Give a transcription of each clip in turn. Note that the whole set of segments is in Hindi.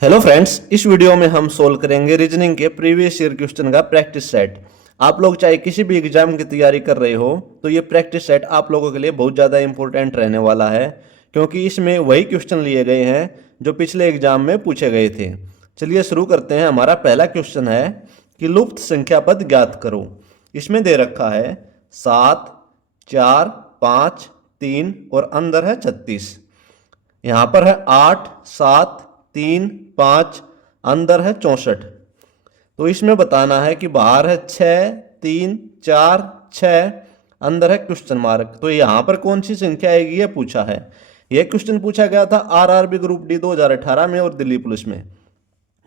हेलो फ्रेंड्स, इस वीडियो में हम सोल्व करेंगे रीजनिंग के प्रीवियस ईयर क्वेश्चन का प्रैक्टिस सेट। आप लोग चाहे किसी भी एग्जाम की तैयारी कर रहे हो तो ये प्रैक्टिस सेट आप लोगों के लिए बहुत ज़्यादा इंपॉर्टेंट रहने वाला है, क्योंकि इसमें वही क्वेश्चन लिए गए हैं जो पिछले एग्जाम में पूछे गए थे। चलिए शुरू करते हैं। हमारा पहला क्वेश्चन है कि लुप्त संख्या पद ज्ञात करो। इसमें दे रखा है 7, 4, 5, 3 और अंदर है 36। यहाँ पर है 8, 7, 3, 5, अंदर है 64। तो इसमें बताना है कि बाहर है 6, 3, 4, 6, अंदर है क्वेश्चन मार्क। तो यहाँ पर कौन सी संख्या आएगी ये पूछा है। यह क्वेश्चन पूछा गया था आरआरबी ग्रुप डी 2018 में और दिल्ली पुलिस में।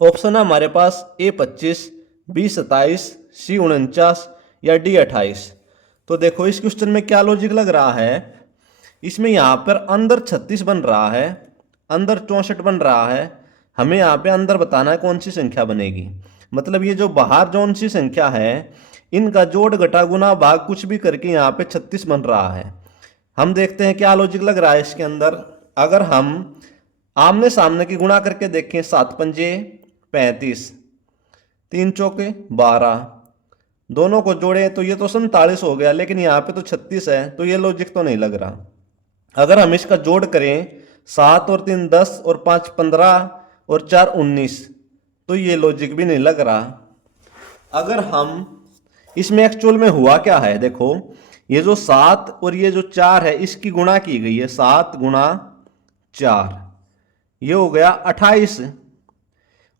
ऑप्शन है हमारे पास A25, B27, C49 या D28। तो देखो इस क्वेश्चन में क्या लॉजिक लग रहा है। इसमें यहाँ पर अंदर 36 बन रहा है, अंदर 64 बन रहा है। हमें यहाँ पे अंदर बताना है कौन सी संख्या बनेगी। मतलब ये जो बाहर कौन सी संख्या है, इनका जोड़ घटा गुना भाग कुछ भी करके यहाँ पे 36 बन रहा है। हम देखते हैं क्या लॉजिक लग रहा है इसके अंदर। अगर हम आमने सामने की गुणा करके देखें, 7 पंजे 35, 3 चौके 12, दोनों को जोड़े तो ये तो 47 हो गया, लेकिन यहाँ पे तो 36 है, तो ये लॉजिक तो नहीं लग रहा। अगर हम इसका जोड़ करें 7 और 3 10 और 5 15 और 4 19, तो ये लॉजिक भी नहीं लग रहा। अगर हम इसमें एक्चुअल में हुआ क्या है, देखो ये जो 7 और ये जो 4 है इसकी गुणा की गई है, 7 गुणा 4, ये हो गया 28।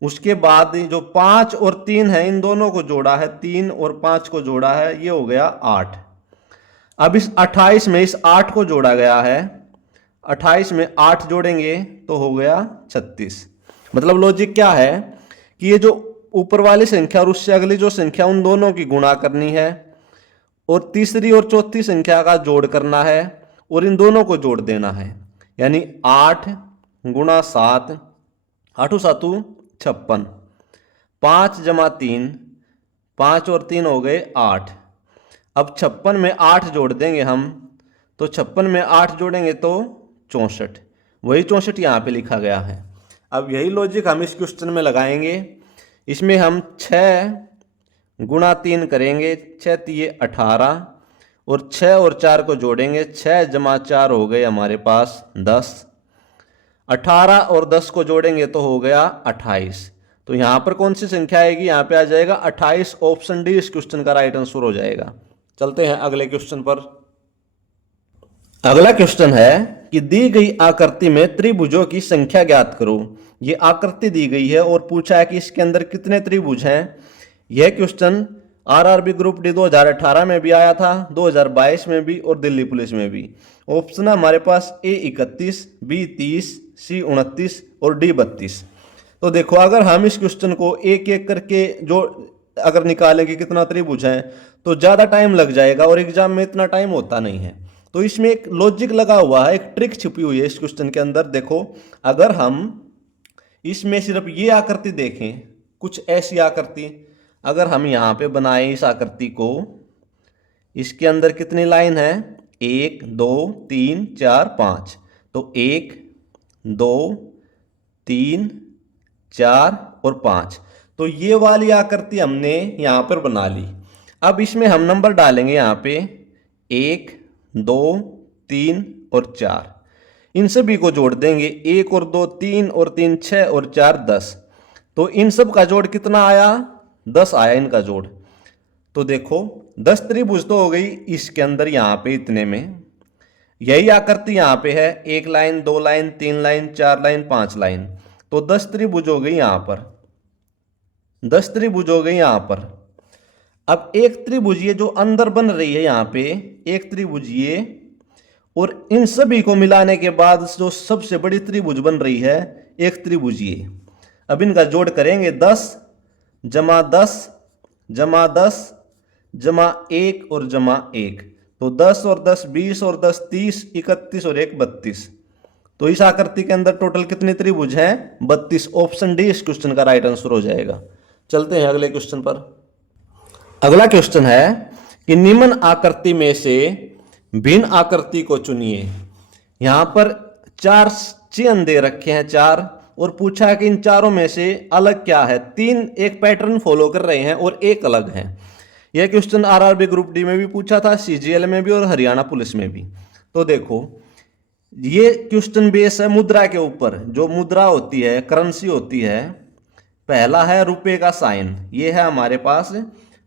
उसके बाद जो 5 और 3 है इन दोनों को जोड़ा है, 3 और 5 को जोड़ा है, ये हो गया 8। अब इस 28 में इस 8 को जोड़ा गया है, 28 में 8 जोड़ेंगे तो हो गया 36। मतलब लॉजिक क्या है कि ये जो ऊपर वाली संख्या और उससे अगली जो संख्या उन दोनों की गुणा करनी है और तीसरी और चौथी संख्या का जोड़ करना है और इन दोनों को जोड़ देना है। यानी 8 गुणा 7, 8 7 56, 5 जमा 3, 5 और 3 हो गए 8। अब 56 में 8 जोड़ देंगे हम, तो 56 में 8 जोड़ेंगे तो 64। वही 64 यहाँ पे लिखा गया है। अब यही लॉजिक हम इस क्वेश्चन में लगाएंगे। इसमें हम 6 गुणा 3 करेंगे, 6 तिये 18 और 6 और 4 को जोड़ेंगे, 6 जमा 4 हो गए हमारे पास 10, 18 और 10 को जोड़ेंगे तो हो गया 28। तो यहाँ पर कौन सी संख्या आएगी, यहाँ पे आ जाएगा 28। ऑप्शन डी इस क्वेश्चन का राइट आंसर हो जाएगा। चलते हैं अगले क्वेश्चन पर। अगला क्वेश्चन है कि दी गई आकृति में त्रिभुजों की संख्या ज्ञात करो। ये आकृति दी गई है और पूछा है कि इसके अंदर कितने त्रिभुज हैं। यह क्वेश्चन आरआरबी ग्रुप डी 2018 में भी आया था, 2022 में भी और दिल्ली पुलिस में भी। ऑप्शन है हमारे पास A31, B30, C29 और D32। तो देखो अगर हम इस क्वेश्चन को एक एक करके जो अगर निकालेंगे कितना त्रिभुज है तो ज़्यादा टाइम लग जाएगा और एग्जाम में इतना टाइम होता नहीं है। तो इसमें एक लॉजिक लगा हुआ है, एक ट्रिक छिपी हुई है इस क्वेश्चन के अंदर। देखो अगर हम इसमें सिर्फ ये आकृति देखें, कुछ ऐसी आकृति अगर हम यहाँ पे बनाएं इस आकृति को, इसके अंदर कितनी लाइन है, 1 2 3 4 5। तो 1 2 3 4 और 5, तो ये वाली आकृति हमने यहाँ पर बना ली। अब इसमें हम नंबर डालेंगे यहाँ पे 1 2 3 और 4, इन सभी को जोड़ देंगे, 1 और 2 3 और 3 6 और 4 10। तो इन सब का जोड़ कितना आया, 10 आया इनका जोड़। तो देखो 10 त्रिभुज तो हो गई इसके अंदर यहाँ पे इतने में। यही आकृति यहाँ पे है, 1 line 2 line 3 line 4 line 5 line, तो 10 त्रिभुज हो गई यहाँ पर, 10 त्रिभुज हो गई यहाँ पर। अब एक त्रिभुज ये जो अंदर बन रही है यहाँ पे, एक त्रिभुज ये, और इन सभी को मिलाने के बाद जो सबसे बड़ी त्रिभुज बन रही है एक त्रिभुज ये। अब इनका जोड़ करेंगे, 10 जमा 10 जमा 10 जमा 1 और जमा 1, तो 10 और 10 20 और 10 30, 31 और 1 32। तो इस आकृति के अंदर टोटल कितने त्रिभुज हैं, 32। ऑप्शन डी इस क्वेश्चन का राइट आंसर हो जाएगा। चलते हैं अगले क्वेश्चन पर। अगला क्वेश्चन है कि निम्न आकृति में से भिन्न आकृति को चुनिए। यहां पर 4 चिन्ह दे रखे हैं, 4 और पूछा कि इन चारों में से अलग क्या है। तीन एक पैटर्न फॉलो कर रहे हैं और एक अलग है। यह क्वेश्चन आरआरबी ग्रुप डी में भी पूछा था, सीजीएल में भी और हरियाणा पुलिस में भी। तो देखो ये क्वेश्चन बेस है मुद्रा के ऊपर। जो मुद्रा होती है, करेंसी होती है, पहला है रुपए का साइन, ये है हमारे पास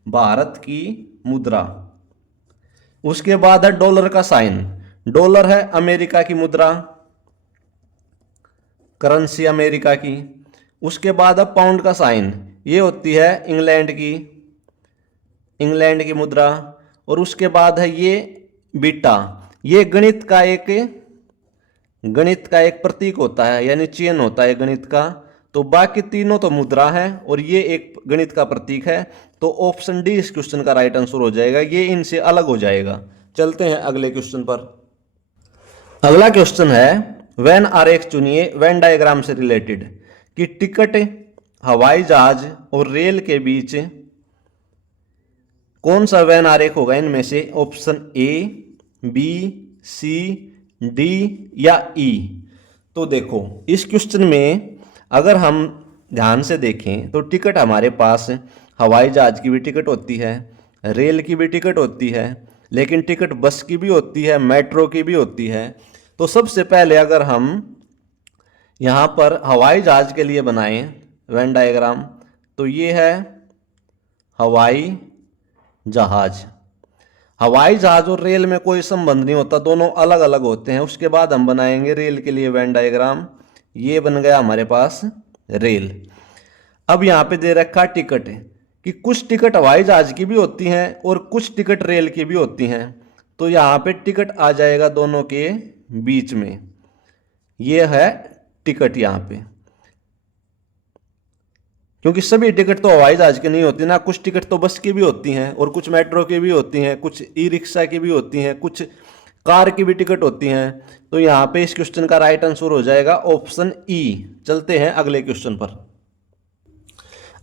भारत की मुद्रा। उसके बाद है डॉलर का साइन, डॉलर है अमेरिका की मुद्रा, करेंसी अमेरिका की। उसके बाद है पाउंड का साइन, ये होती है इंग्लैंड की मुद्रा। और उसके बाद है ये बीटा, ये गणित का एक प्रतीक होता है, यानी चिन्ह होता है गणित का। तो बाकी तीनों तो मुद्रा है और ये एक गणित का प्रतीक है। तो ऑप्शन डी इस क्वेश्चन का राइट आंसर हो जाएगा, ये इनसे अलग हो जाएगा। चलते हैं अगले क्वेश्चन पर। अगला क्वेश्चन है वेन आरेख चुनिए वेन डायग्राम से रिलेटेड, कि टिकट, हवाई जहाज और रेल के बीच कौन सा वेन आरेख होगा इनमें से? Option A, B, C, D या ई। तो देखो इस क्वेश्चन में अगर हम ध्यान से देखें तो टिकट हमारे पास हवाई जहाज की भी टिकट होती है, रेल की भी टिकट होती है, लेकिन टिकट बस की भी होती है, मेट्रो की भी होती है। तो सबसे पहले अगर हम यहाँ पर हवाई जहाज के लिए बनाएं वेन डायग्राम, तो ये है हवाई जहाज। हवाई जहाज और रेल में कोई संबंध नहीं होता, दोनों अलग अलग होते हैं। उसके बाद हम बनाएंगे रेल के लिए वेन डायग्राम, ये बन गया हमारे पास रेल। अब यहाँ पे दे रखा टिकट कि कुछ टिकट हवाई जहाज की भी होती हैं और कुछ टिकट रेल की भी होती हैं। तो यहाँ पे टिकट आ जाएगा दोनों के बीच में, ये है टिकट यहाँ पे, क्योंकि सभी टिकट तो हवाई जहाज की नहीं होती ना। कुछ टिकट तो बस की भी होती हैं और कुछ मेट्रो की भी होती हैं, कुछ ई रिक्शा की भी होती हैं, कुछ कार की भी टिकट होती हैं। तो यहाँ पे इस क्वेश्चन का राइट आंसर हो जाएगा ऑप्शन ई। चलते हैं अगले क्वेश्चन पर।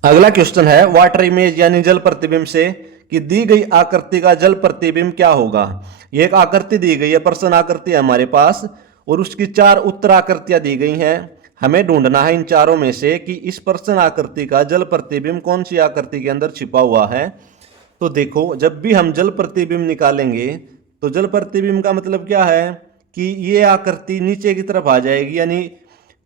अगला क्वेश्चन है वाटर इमेज यानी जल प्रतिबिंब से कि दी गई आकृति का जल प्रतिबिंब क्या होगा। ये एक आकृति दी गई है, प्रश्न आकृति है हमारे पास, और उसकी 4 उत्तर आकृतियां दी गई हैं। हमें ढूंढना है इन चारों में से कि इस प्रश्न आकृति का जल प्रतिबिंब कौन सी आकृति के अंदर छिपा हुआ है। तो देखो जब भी हम जल प्रतिबिंब निकालेंगे तो जल प्रतिबिंब का मतलब क्या है कि ये आकृति नीचे की तरफ आ जाएगी, यानी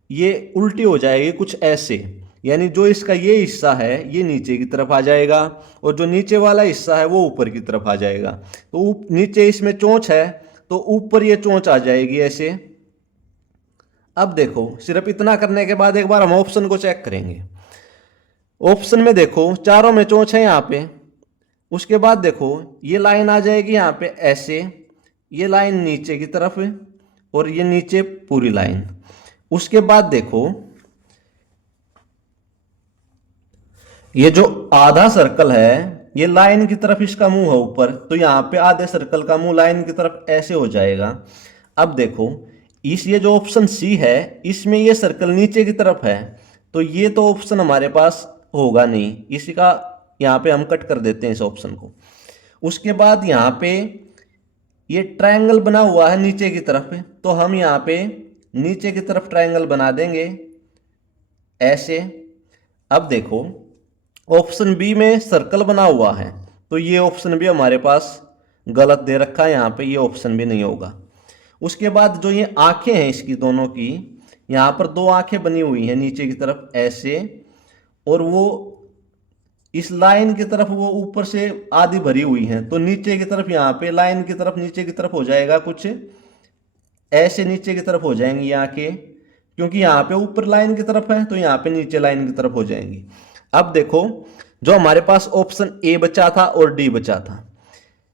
ये उल्टी हो जाएगी कुछ ऐसे, यानी जो इसका ये हिस्सा है ये नीचे की तरफ आ जाएगा और जो नीचे वाला हिस्सा है वो ऊपर की तरफ आ जाएगा। तो नीचे इसमें चोंच है तो ऊपर ये चोंच आ जाएगी ऐसे। अब देखो सिर्फ इतना करने के बाद एक बार हम ऑप्शन को चेक करेंगे। ऑप्शन में देखो चारों में चोंच है यहाँ पे। उसके बाद देखो ये लाइन आ जाएगी यहाँ पे ऐसे, ये लाइन नीचे की तरफ और ये नीचे पूरी लाइन। उसके बाद देखो ये जो आधा सर्कल है ये लाइन की तरफ इसका मुंह है ऊपर, तो यहाँ पे आधे सर्कल का मुंह लाइन की तरफ ऐसे हो जाएगा। अब देखो ये जो ऑप्शन सी है इसमें ये सर्कल नीचे की तरफ है, तो ये तो ऑप्शन हमारे पास होगा नहीं, इसी का यहाँ पे हम कट कर देते हैं इस ऑप्शन को। उसके बाद यहाँ पे ये ट्रायंगल बना हुआ है नीचे की तरफ, तो हम यहाँ पे नीचे की तरफ ट्रायंगल बना देंगे ऐसे। अब देखो ऑप्शन बी में सर्कल बना हुआ है, तो ये ऑप्शन भी हमारे पास गलत दे रखा है, यहाँ पे ये ऑप्शन भी नहीं होगा। उसके बाद जो ये आंखें हैं इसकी दोनों की, यहाँ पर 2 आंखें बनी हुई हैं नीचे की तरफ ऐसे, और वो इस लाइन की तरफ वो ऊपर से आधी भरी हुई हैं, तो नीचे की तरफ यहाँ पे लाइन की तरफ नीचे की तरफ हो जाएगा कुछ ऐसे, नीचे की तरफ हो जाएंगी ये आंखें, क्योंकि यहाँ पे ऊपर लाइन की तरफ है तो यहाँ पे नीचे लाइन की तरफ हो जाएंगी। अब देखो जो हमारे पास ऑप्शन ए बचा था और डी बचा था,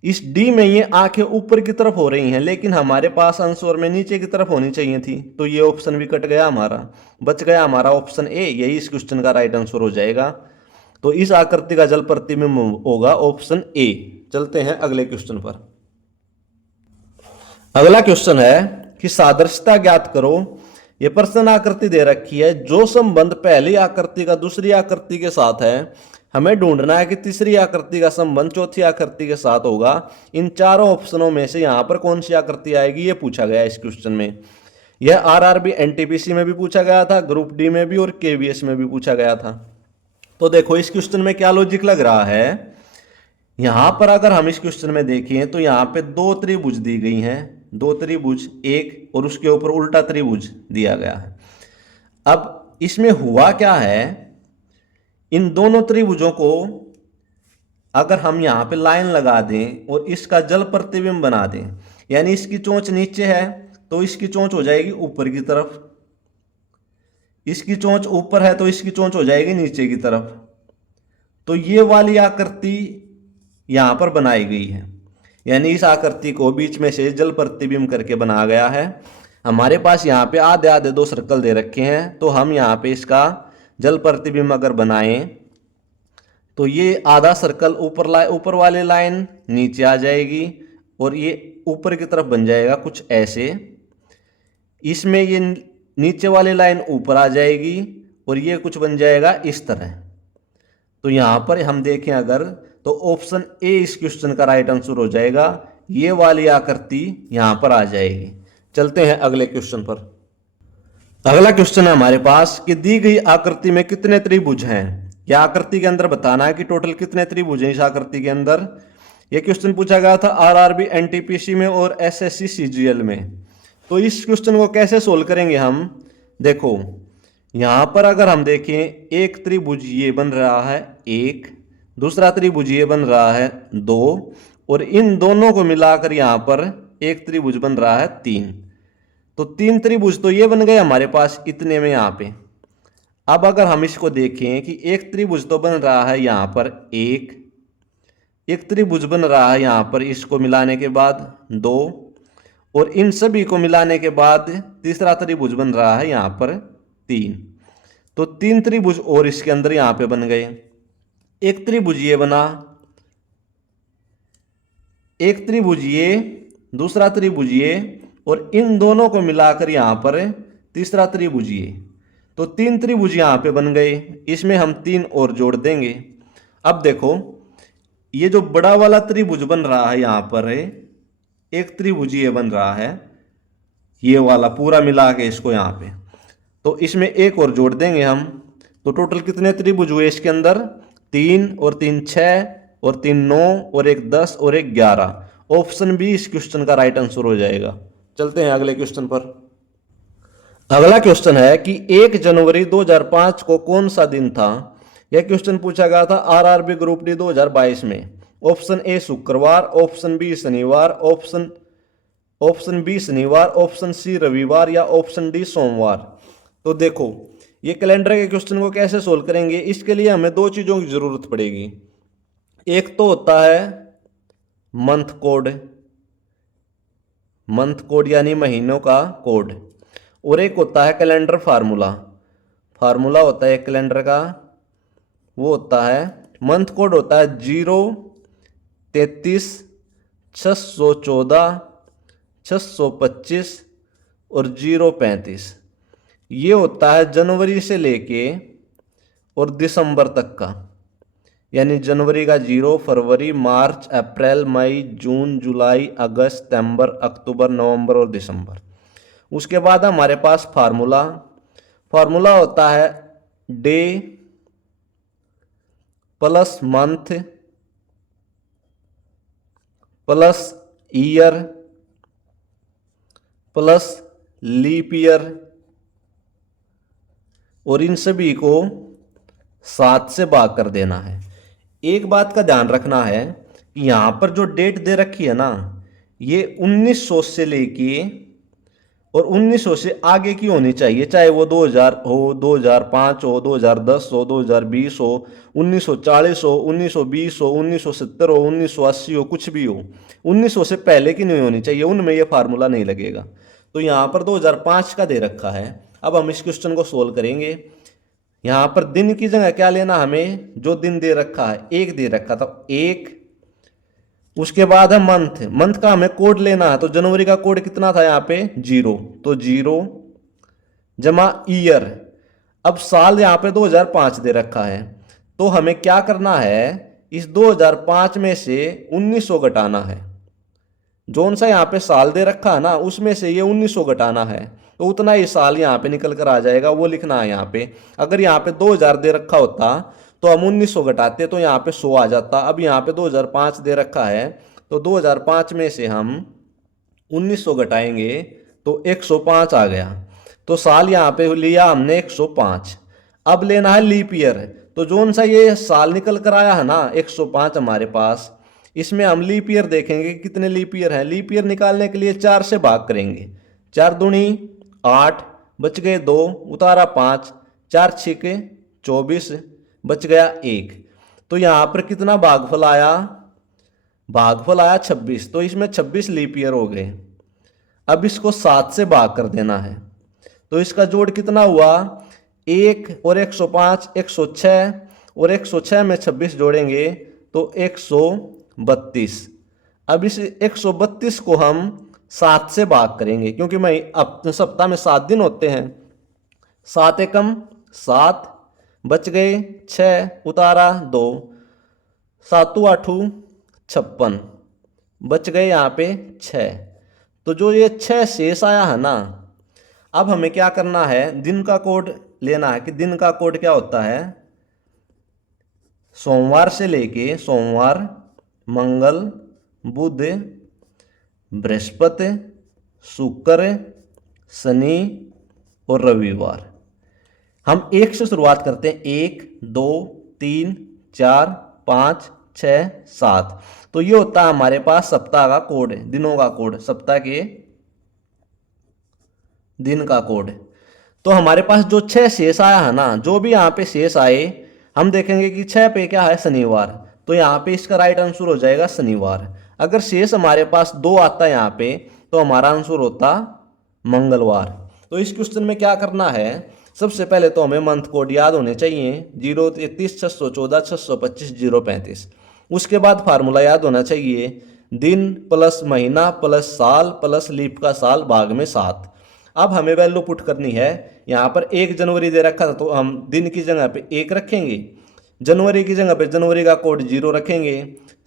इस डी में ये आंखें ऊपर की तरफ हो रही हैं, लेकिन हमारे पास आंसर में नीचे की तरफ होनी चाहिए थी, तो ये ऑप्शन भी कट गया हमारा, बच गया हमारा ऑप्शन ए, यही इस क्वेश्चन का राइट आंसर हो जाएगा। तो इस आकृति का जल प्रतिबिंब होगा ऑप्शन ए। चलते हैं अगले क्वेश्चन पर। अगला क्वेश्चन है कि सादृश्यता ज्ञात करो। यह प्रश्न आकृति दे रखी है, जो संबंध पहली आकृति का दूसरी आकृति के साथ है, हमें ढूंढना है कि तीसरी आकृति का संबंध चौथी आकृति के साथ होगा। इन चारों ऑप्शनों में से यहां पर कौन सी आकृति आएगी, ये पूछा गया इस क्वेश्चन में। यह आरआरबी एनटीपीसी में भी पूछा गया था, ग्रुप डी में भी और केवीएस में भी पूछा गया था। तो देखो इस क्वेश्चन में क्या लॉजिक लग रहा है, यहां पर अगर हम इस क्वेश्चन में देखें तो यहां पे दो त्रिभुज दी गई हैं, दो त्रिभुज एक और उसके ऊपर उल्टा त्रिभुज दिया गया है। अब इसमें हुआ क्या है, इन दोनों त्रिभुजों को अगर हम यहां पे लाइन लगा दें और इसका जल प्रतिबिंब बना दें, यानी इसकी चोंच नीचे है तो इसकी चोंच हो जाएगी ऊपर की तरफ, इसकी चोंच ऊपर है तो इसकी चोंच हो जाएगी नीचे की तरफ। तो ये वाली आकृति यहां पर बनाई गई है, यानी इस आकृति को बीच में से जल प्रतिबिंब करके बनाया गया है। हमारे पास यहाँ पे आधे आधे दो सर्कल दे रखे हैं, तो हम यहाँ पे इसका जल प्रतिबिंब अगर बनाएं तो ये आधा सर्कल ऊपर वाली लाइन नीचे आ जाएगी और ये ऊपर की तरफ बन जाएगा कुछ ऐसे। इसमें ये नीचे वाली लाइन ऊपर आ जाएगी और ये कुछ बन जाएगा इस तरह। तो यहाँ पर हम देखें अगर, तो ऑप्शन ए इस क्वेश्चन का राइट आंसर हो जाएगा, ये वाली आकृति यहाँ पर आ जाएगी। चलते हैं अगले क्वेश्चन पर। अगला क्वेश्चन है हमारे पास कि दी गई आकृति में कितने त्रिभुज हैं, या आकृति के अंदर बताना है कि टोटल कितने त्रिभुज हैं इस आकृति के अंदर। यह क्वेश्चन पूछा गया था आरआरबी एनटीपीसी में और एसएससी सीजीएल में। तो इस क्वेश्चन को कैसे सोल्व करेंगे हम, देखो यहां पर अगर हम देखें एक त्रिभुज ये बन रहा है एक, दूसरा त्रिभुज ये बन रहा है दो, और इन दोनों को मिलाकर यहां पर एक त्रिभुज बन रहा है तीन। तो तीन त्रिभुज तो ये बन गए हमारे पास इतने में यहां पे। अब अगर हम इसको देखें कि एक त्रिभुज तो बन रहा है यहां पर एक त्रिभुज बन रहा है यहां पर, इसको मिलाने के बाद दो, और इन सभी को मिलाने के बाद तीसरा त्रिभुज बन रहा है यहां पर तीन। तो तीन त्रिभुज और इसके अंदर यहां पे बन गए। एक त्रिभुज ये बना, एक त्रिभुज ये, दूसरा त्रिभुज ये, और इन दोनों को मिलाकर यहां पर तीसरा त्रिभुज ये। तो तीन त्रिभुज यहां पे बन गए, इसमें हम तीन और जोड़ देंगे। अब देखो ये जो बड़ा वाला त्रिभुज बन रहा है यहां पर, एक त्रिभुज ये बन रहा है ये वाला पूरा मिला के इसको यहां पे, तो इसमें एक और जोड़ देंगे हम। तो टोटल कितने त्रिभुज हुए इसके अंदर, तीन और तीन छह और तीन नौ और एक 10 और एक 11। ऑप्शन बी इस क्वेश्चन का राइट आंसर हो जाएगा। चलते हैं अगले क्वेश्चन पर। अगला क्वेश्चन है कि 1 जनवरी 2005 को कौन सा दिन था। यह क्वेश्चन पूछा गया था आरआरबी ग्रुप डी 2022 में। ऑप्शन ए शुक्रवार, ऑप्शन बी शनिवार, ऑप्शन बी शनिवार, ऑप्शन सी रविवार, या ऑप्शन डी सोमवार। तो देखो ये कैलेंडर के क्वेश्चन को कैसे सोल्व करेंगे, इसके लिए हमें दो चीजों की जरूरत पड़ेगी। एक तो होता है मंथ कोड यानी महीनों का कोड, और एक होता है कैलेंडर फार्मूला होता है कैलेंडर का, वो होता है मंथ कोड होता है 0, 33, 614, 625 और 035। ये होता है जनवरी से लेके और दिसंबर तक का, यानी जनवरी का 0, फरवरी, मार्च, अप्रैल, मई, जून, जुलाई, अगस्त, सितंबर, अक्टूबर, नवंबर और दिसंबर। उसके बाद हमारे पास फार्मूला होता है day plus month plus year plus leap year, और इन सभी को 7 से भाग कर देना है। एक बात का ध्यान रखना है कि यहां पर जो डेट दे रखी है ना, ये 1900 से लेके और 1900 से आगे की होनी चाहिए, चाहे वो 2000 हो, 2005 हो, 2010 हो, 2020 हो, 1940 हो, 1920 हो, 1970 हो, 1980 हो, कुछ भी हो, 1900 से पहले की नहीं होनी चाहिए, उनमें ये फार्मूला नहीं लगेगा। तो यहाँ पर 2005 का दे रखा है। अब हम इस क्वेश्चन को सोल्व करेंगे। यहाँ पर दिन की जगह क्या लेना, हमें जो दिन दे रखा है एक दे रखा था एक, उसके बाद है मंथ का हमें कोड लेना है। तो जनवरी का कोड कितना था यहाँ पे 0, तो 0 जमा ईयर। अब साल यहाँ पे 2005 दे रखा है, तो हमें क्या करना है, इस 2005 में से 1900 घटाना है। जोन सा यहाँ पे साल दे रखा है ना, उसमें से ये 1900 घटाना है। तो उतना ही साल यहाँ पे निकल कर आ जाएगा, वो लिखना है यहाँ पे। अगर यहाँ पे 2000 दे रखा होता तो हम 1900 घटाते तो यहाँ पे 100 आ जाता। अब यहाँ पे 2005 दे रखा है तो 2005 में से हम 1900 घटाएंगे तो 105 आ गया। तो साल यहाँ पे लिया हमने 105। अब लेना है लीप ईयर, तो जोन सा ये साल निकल कर आया है ना 105 हमारे पास, इसमें हम लीप ईयर देखेंगे कितने लीप ईयर हैं। लीप ईयर निकालने के लिए 4 से भाग करेंगे, 4 दूनी 8, बच गए 2, उतारा 5, 4 6 24, बच गया 1। तो यहाँ पर कितना भागफल आया, भागफल आया 26। तो इसमें 26 लीप ईयर हो गए। अब इसको 7 से भाग कर देना है, तो इसका जोड़ कितना हुआ, 1 और 105 106, और 106 में 26 जोड़ेंगे तो 132। अब इस 132 को हम 7 से भाग करेंगे, क्योंकि मैं अब सप्ताह में 7 दिन होते हैं। 7 एकम 7, बच गए 6, उतारा 2, 7 8 56, बच गए यहाँ पे 6। तो जो ये 6 शेष आया है ना, अब हमें क्या करना है, दिन का कोड लेना है कि दिन का कोड क्या होता है। सोमवार से लेके सोमवार, मंगल, बुध, बृहस्पति, शुक्र, शनि और रविवार। हम 1 से शुरुआत करते हैं, 1 2 3 4 5 6 7। तो ये होता है हमारे पास सप्ताह का कोड, दिनों का कोड, सप्ताह के दिन का कोड। तो हमारे पास जो 6 शेष आया है ना, जो भी यहाँ पे शेष आए हम देखेंगे कि 6 पे क्या है, शनिवार, तो यहाँ पे इसका राइट आंसर हो जाएगा शनिवार। अगर शेष हमारे पास 2 आता है यहाँ पे तो हमारा आंसर होता मंगलवार। तो इस क्वेश्चन में क्या करना है, सबसे पहले तो हमें मंथ कोड याद होने चाहिए, 033 614 625 035। उसके बाद फार्मूला याद होना चाहिए, दिन प्लस महीना प्लस साल प्लस लीप का साल भाग में 7। अब हमें वैल्यू पुट करनी है। यहाँ पर 1 जनवरी दे रखा था तो हम दिन की जगह पे 1 रखेंगे, जनवरी की जगह पे जनवरी का कोड 0 रखेंगे।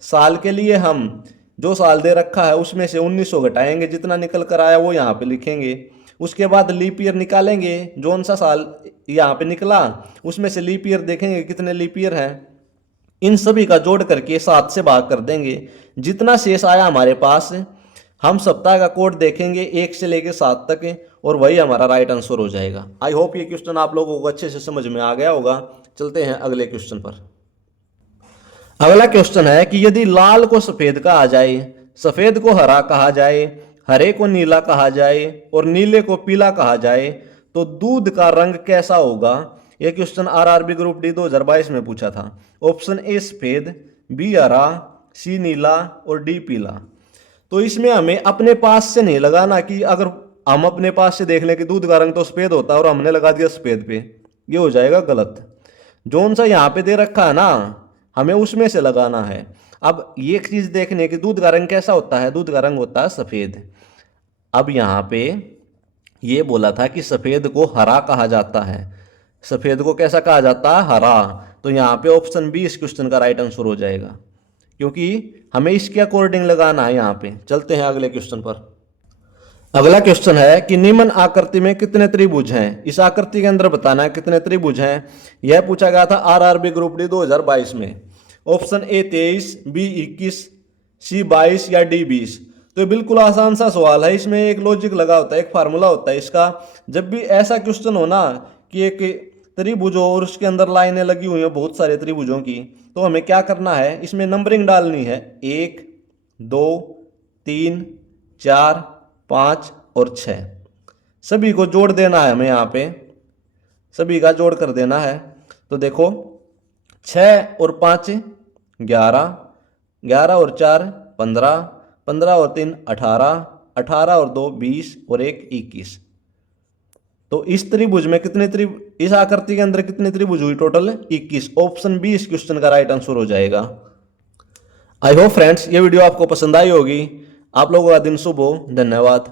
साल के लिए हम जो साल दे रखा है उसमें से 1900 घटाएंगे, जितना निकल कर आया वो यहाँ पे लिखेंगे। उसके बाद लीप ईयर निकालेंगे, जोन सा साल यहाँ पे निकला उसमें से लीप ईयर देखेंगे कितने लीप ईयर हैं, इन सभी का जोड़ करके 7 से भाग कर देंगे। जितना शेष आया हमारे पास हम सप्ताह का कोड देखेंगे 1 से लेकर 7 तक, और वही हमारा राइट आंसर हो जाएगा। आई होप ये क्वेश्चन आप लोगों को अच्छे से समझ में आ गया होगा। चलते हैं अगले क्वेश्चन पर। अगला क्वेश्चन है कि यदि लाल को सफेद कहा जाए, सफेद को हरा कहा जाए, हरे को नीला कहा जाए और नीले को पीला कहा जाए तो दूध का रंग कैसा होगा। यह क्वेश्चन आरआरबी ग्रुप डी 2022 में पूछा था। ऑप्शन ए सफेद, बी हरा, सी नीला और डी पीला। तो इसमें हमें अपने पास से नहीं लगाना कि अगर हम अपने पास से देख लें कि दूध का रंग तो सफेद होता है और हमने लगा दिया सफेद पे, ये हो जाएगा गलत। जोन सा यहाँ पे दे रखा है ना, हमें उसमें से लगाना है। अब ये चीज देखने कि दूध का रंग कैसा होता है, दूध का रंग होता है सफेद। अब यहाँ पे ये बोला था कि सफेद को हरा कहा जाता है, सफेद को कैसा कहा जाता है, हरा। तो यहाँ पे ऑप्शन बी इस क्वेश्चन का राइट आंसर हो जाएगा, क्योंकि हमें इसके अकॉर्डिंग लगाना है यहाँ पे। चलते हैं अगले क्वेश्चन पर। अगला क्वेश्चन है कि निम्न आकृति में कितने त्रिभुज हैं। इस आकृति के अंदर बताना है कितने त्रिभुज हैं। यह पूछा गया था आरआरबी ग्रुप डी 2022 में। ऑप्शन ए 23, बी 21, सी 22 या डी 20। तो बिल्कुल आसान सा सवाल है, इसमें एक लॉजिक लगा होता है, एक फार्मूला होता है इसका। जब भी ऐसा क्वेश्चन हो ना कि एक त्रिभुज हो और उसके अंदर लाइनें लगी हुई हैं बहुत सारे त्रिभुजों की, तो हमें क्या करना है, इसमें नंबरिंग डालनी है, 1 2 3 4 5 और 6। सभी को जोड़ देना है हमें, यहाँ पे सभी का जोड़ कर देना है। तो देखो 6 और 5 11, 11 और 4 15, 15 और 3 18, 18 और 2 20 और 1 21। तो इस त्रिभुज में कितने इस आकृति के अंदर कितने त्रिभुज हुई, टोटल 21। ऑप्शन बी इस क्वेश्चन का राइट आंसर हो जाएगा। आई होप फ्रेंड्स ये वीडियो आपको पसंद आई होगी। आप लोगों का दिन शुभ हो। धन्यवाद।